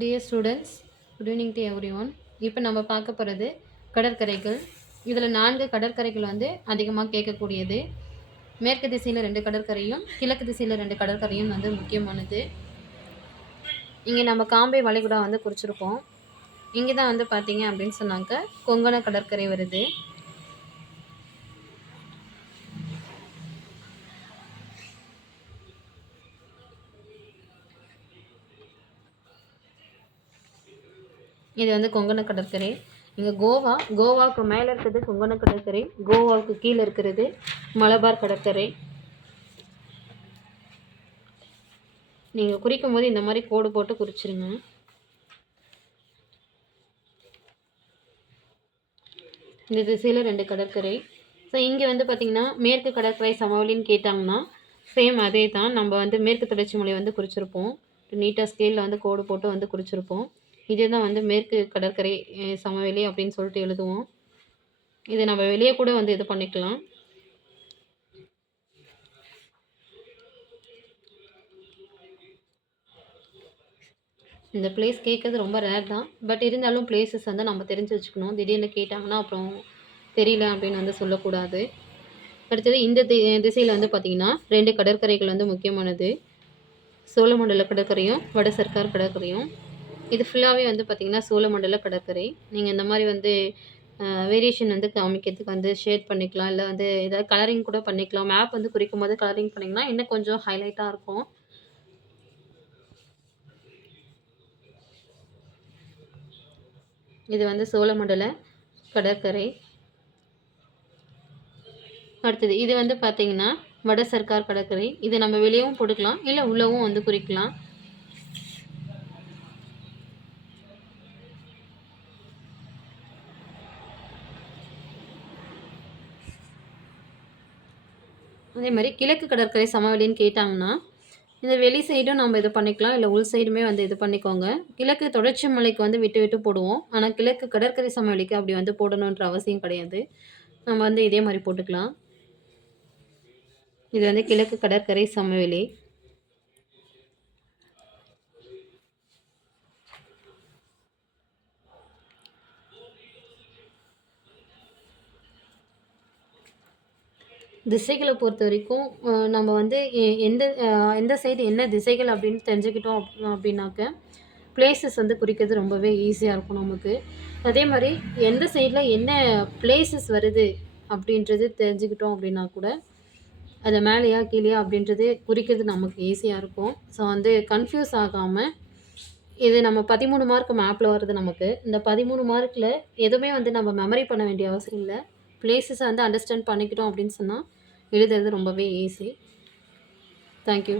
Dear students, good evening to every one. இப்போ நம்ம பார்க்க போகிறது கடற்கரைகள். இதில் 4 கடற்கரைகள் வந்து அதிகமாக கேட்கக்கூடியது. மேற்கு திசையில் 2 கடற்கரையும் கிழக்கு திசையில் 2 கடற்கரையும் வந்து முக்கியமானது. இங்கே நம்ம காம்பே வளைகுடா வந்து குறிச்சிருக்கோம். இங்கே தான் வந்து பார்த்தீங்க அப்படின்னு சொன்னாக்க கொங்கண கடற்கரை வருது. இது வந்து கொங்கண கடற்கரை. இங்கே கோவாவுக்கு மேலே இருக்கிறது கொங்கண கடற்கரை, கோவாவுக்கு கீழே இருக்கிறது மலபார் கடற்கரை. நீங்கள் குறிக்கும் போது இந்த மாதிரி கோடு போட்டு குறிச்சிருங்க. இந்த திசையில் 2 கடற்கரை. ஸோ இங்கே வந்து பார்த்திங்கன்னா மேற்கு கடற்கரை சமவெளின்னு கேட்டாங்கன்னா சேம் அதே தான். நம்ம வந்து மேற்கு தொடர்ச்சி மலை வந்து குறிச்சிருப்போம். நீட்டாக ஸ்கேலில் வந்து கோடு போட்டு வந்து குறிச்சிருப்போம். இதே தான் வந்து மேற்கு கடற்கரை சமவெளி அப்படின்னு சொல்லிட்டு எழுதுவோம். இதை நம்ம வெளியே கூட வந்து இது பண்ணிக்கலாம். இந்த பிளேஸ் கேட்குறது ரொம்ப ரேர் தான். பட் இருந்தாலும் பிளேசஸ் வந்து நம்ம தெரிஞ்சு வச்சுக்கணும். திடீர்னு கேட்டாங்கன்னா அப்புறம் தெரியல அப்படின்னு வந்து சொல்லக்கூடாது. அடுத்தது இந்த திசையில் வந்து பார்த்திங்கன்னா 2 கடற்கரைகள் வந்து முக்கியமானது. சோழமண்டல கடற்கரையும் வட சர்க்கார் கடற்கரையும். இது ஃபுல்லாகவே வந்து பார்த்திங்கன்னா சோழமண்டல கடற்கரை. நீங்கள் இந்த மாதிரி வந்து வேரியேஷன் வந்து காமிக்கிறதுக்கு வந்து ஷேட் பண்ணிக்கலாம். இல்லை வந்து ஏதாவது கலரிங் கூட பண்ணிக்கலாம். மேப் வந்து குறிக்கும் போது கலரிங் பண்ணிங்கன்னா இன்னும் கொஞ்சம் ஹைலைட்டாக இருக்கும். இது வந்து சோழமண்டல கடற்கரை. அடுத்தது இது வந்து பார்த்திங்கன்னா வட சர்க்கார் கடற்கரை. இது நம்ம வெளியவும் போட்டுக்கலாம், இல்லை உள்ளவும் வந்து குறிக்கலாம். அதே மாதிரி கிழக்கு கடற்கரை சமவெளின்னு கேட்டாங்கன்னா இந்த வெளி சைடும் நம்ம இது பண்ணிக்கலாம், இல்லை உள் சைடுமே வந்து இது பண்ணிக்கோங்க. கிழக்கு தொடர்ச்சி மலைக்கு வந்து விட்டு விட்டு போடுவோம். ஆனால் கிழக்கு கடற்கரை சமவெளிக்கு அப்படி வந்து போடணுன்ற அவசியம் கிடையாது. நம்ம வந்து இதே மாதிரி போட்டுக்கலாம். இது வந்து கிழக்கு கடற்கரை சமவெளி. திசைகளை பொறுத்த வரைக்கும் நம்ம வந்து எந்த சைடு என்ன திசைகள் அப்படின்னு தெரிஞ்சுக்கிட்டோம் அப்படின்னாக்க பிளேசஸ் வந்து குறிக்கிறது ரொம்பவே ஈஸியாக இருக்கும் நமக்கு. அதே மாதிரி எந்த சைடில் என்ன பிளேசஸ் வருது அப்படின்றது தெரிஞ்சுக்கிட்டோம் அப்படின்னா கூட அதை மேலேயா கீழேயா அப்படின்றது குறிக்கிறது நமக்கு ஈஸியாக இருக்கும். ஸோ வந்து கன்ஃபியூஸ் ஆகாமல் இது நம்ம 13 மார்க் மேப்பில் வருது நமக்கு. இந்த 13 மார்க்கில் எதுவுமே வந்து நம்ம மெமரி பண்ண வேண்டிய அவசியம் இல்லை. பிளேசஸை வந்து அண்டர்ஸ்டாண்ட் பண்ணிக்கிட்டோம் அப்படின்னு சொன்னால் எழுதுறது ரொம்பவே ஈஸி. தேங்க்யூ.